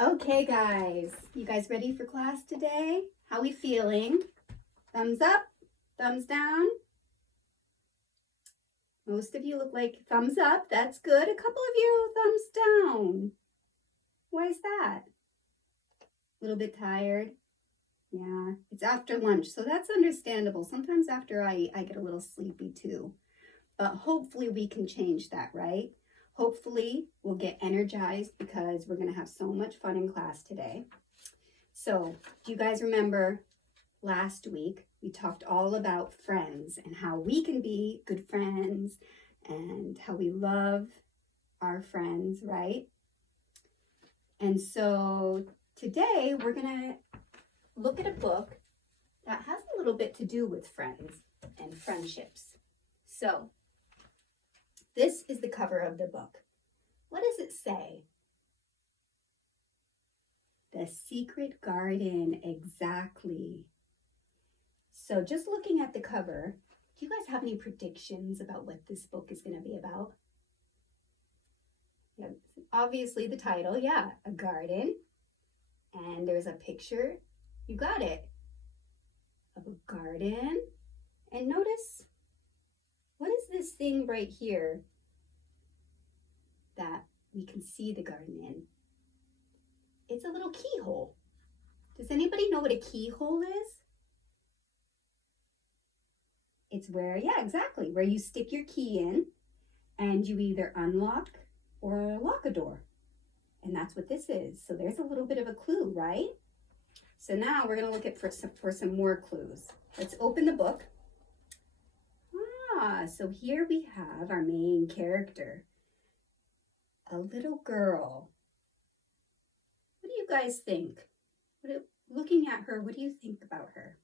Okay, guys, you guys ready for class today? How we feeling? Thumbs up, thumbs down. Most of you look like thumbs up. That's good. A couple of you thumbs down. Why is that? A little bit tired. Yeah, it's after lunch, so that's understandable. Sometimes after I get a little sleepy too. But hopefully we can change that, right? Hopefully we'll get energized because we're going to have so much fun in class today. So, do you guys remember last week we talked all about friends and how we can be good friends and how we love our friends, right? And so today we're going to look at a book that has a little bit to do with friends and friendships. So, this is the cover of the book. What does it say? The Secret Garden, exactly. So just looking at the cover, do you guys have any predictions about what this book is going to be about? Yeah, obviously the title, yeah, a garden. And there's a picture, you got it, of a garden. And notice, what is this thing right here that we can see the garden in? It's a little keyhole. Does anybody know what a keyhole is? It's where, yeah, exactly, where you stick your key in and you either unlock or lock a door. And that's what this is. So there's a little bit of a clue, right? So now we're going to look at for some more clues. Let's open the book. So here we have our main character, a little girl. What do you guys think? Looking at her, what do you think about her?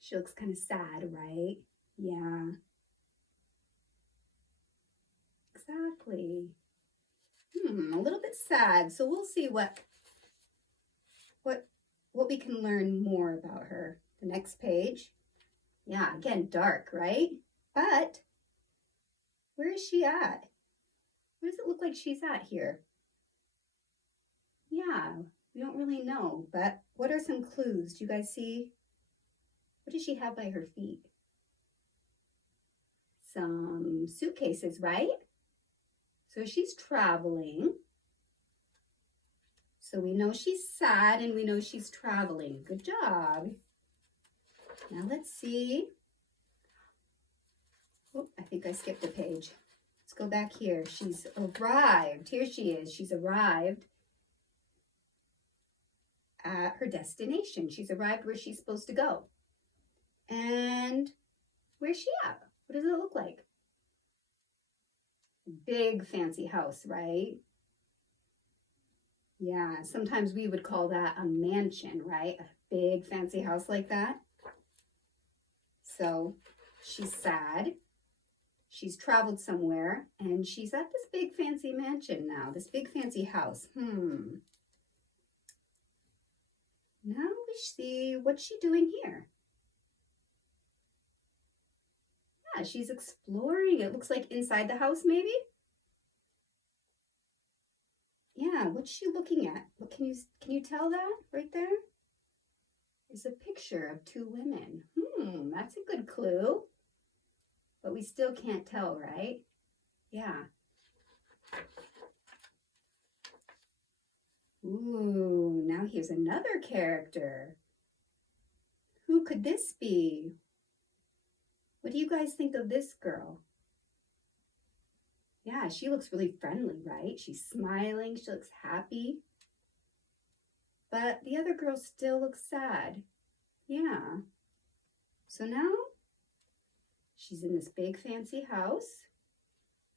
She looks kind of sad, right? Yeah. Exactly. A little bit sad. So we'll see what we can learn more about her. The next page. Yeah, again, dark, right? But where is she at? Where does it look like she's at here? Yeah, we don't really know, but what are some clues? Do you guys see? What does she have by her feet? Some suitcases, right? So she's traveling. So we know she's sad and we know she's traveling. Good job. Now let's see. Oh, I think I skipped a page. Let's go back here. She's arrived. Here she is. She's arrived at her destination. She's arrived where she's supposed to go. And where's she at? What does it look like? Big fancy house, right? Yeah, sometimes we would call that a mansion, right? A big fancy house like that. So she's sad. She's traveled somewhere and she's at this big fancy mansion now, this big fancy house. Now we see what's she doing here. Yeah, she's exploring. It looks like inside the house, maybe. Yeah, what's she looking at? What can you tell that right there? There's a picture of two women. That's a good clue. But we still can't tell, right? Yeah. Ooh, now here's another character. Who could this be? What do you guys think of this girl? Yeah, she looks really friendly, right? She's smiling, she looks happy. But the other girl still looks sad. Yeah. So now she's in this big fancy house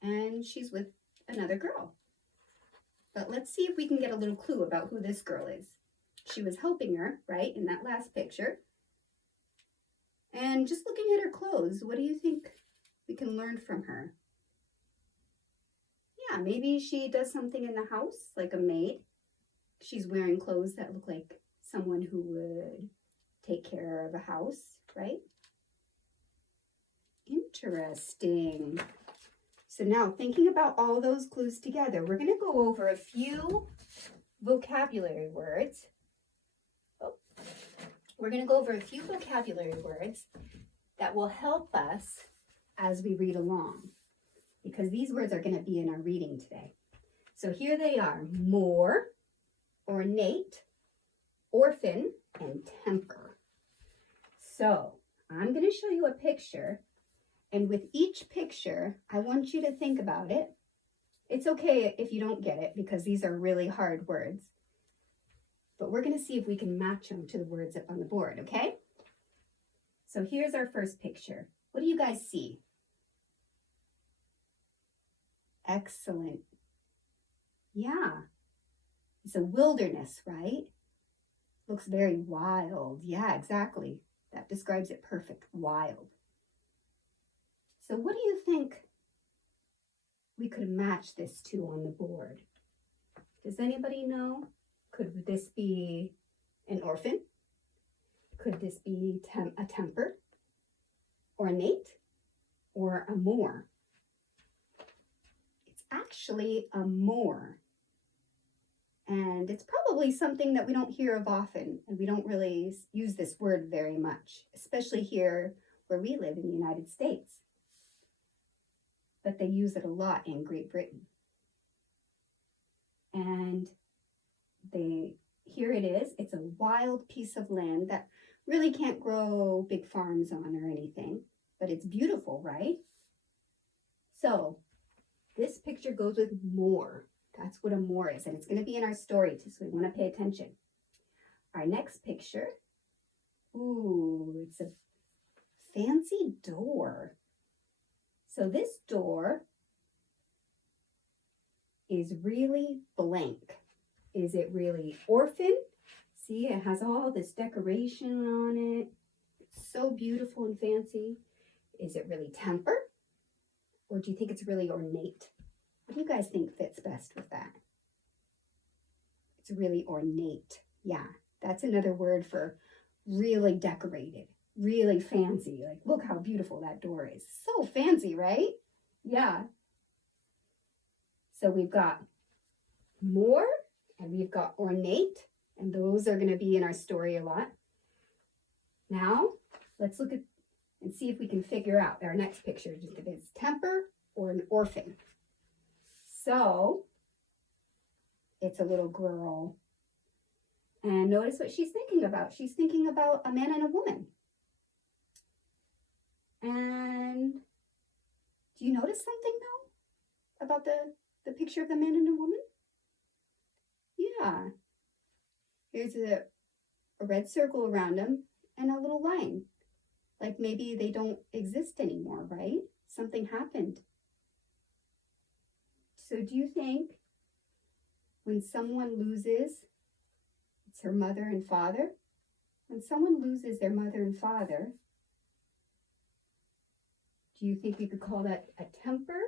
and she's with another girl. But let's see if we can get a little clue about who this girl is. She was helping her, right, in that last picture. And just looking at her clothes, what do you think we can learn from her? Yeah, maybe she does something in the house, like a maid. She's wearing clothes that look like someone who would take care of a house, right? Interesting. So now thinking about all those clues together, we're going to go over a few vocabulary words. We're going to go over a few vocabulary words that will help us as we read along, because these words are going to be in our reading today. So here they are: more, ornate, orphan, and temper. So I'm going to show you a picture, and with each picture, I want you to think about it. It's okay if you don't get it, because these are really hard words. But we're going to see if we can match them to the words up on the board, okay? So here's our first picture. What do you guys see? Excellent. Yeah. It's a wilderness, right? Looks very wild. Yeah, exactly. That describes it perfect. Wild. So what do you think we could match this to on the board? Does anybody know? Could this be an orphan? Could this be a temper? Ornate? Or a moor? It's actually a moor. And it's probably something that we don't hear of often, and we don't really use this word very much, especially here where we live in the United States. But they use it a lot in Great Britain. And here it is. It's a wild piece of land that really can't grow big farms on or anything, but it's beautiful, right? So this picture goes with moor. That's what a moor is, and it's going to be in our story too, so we want to pay attention. Our next picture, ooh, it's a fancy door. So this door is really blank. Is it really orphan? See, it has all this decoration on it. It's so beautiful and fancy. Is it really temper? Or do you think it's really ornate? What do you guys think fits best with that? It's really ornate. Yeah, that's another word for really decorated, really fancy. Like, look how beautiful that door is. So fancy, right? Yeah. So we've got more and we've got ornate, and those are going to be in our story a lot. Now, let's look at and see if we can figure out our next picture, if it's temper or an orphan. So, it's a little girl. And notice what she's thinking about. She's thinking about a man and a woman. And do you notice something, though, about the picture of the man and a woman? Yeah. Here's a red circle around them and a little line. Like maybe they don't exist anymore, right? Something happened. So do you think when someone loses, it's her mother and father? When someone loses their mother and father, do you think we could call that a temper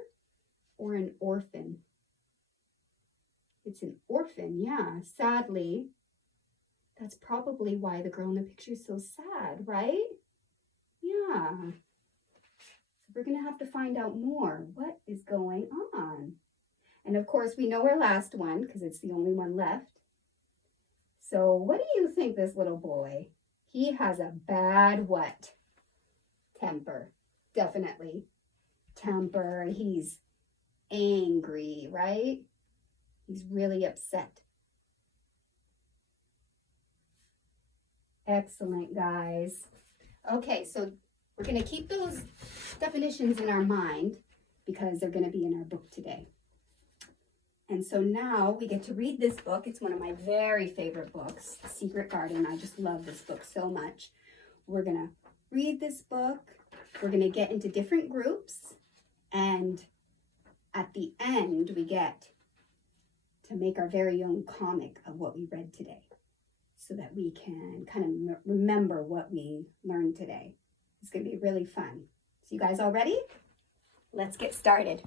or an orphan? It's an orphan, yeah. Sadly, that's probably why the girl in the picture is so sad, right? Yeah. So we're going to have to find out more. What is going on? And of course, we know our last one because it's the only one left. So what do you think, this little boy? He has a bad what? Temper. Definitely. Temper. He's angry, right? He's really upset. Excellent, guys. Okay, so we're going to keep those definitions in our mind because they're going to be in our book today. And so now we get to read this book. It's one of my very favorite books, Secret Garden. I just love this book so much. We're going to read this book. We're going to get into different groups. And at the end, we get to make our very own comic of what we read today so that we can kind of remember what we learned today. It's going to be really fun. So you guys all ready? Let's get started.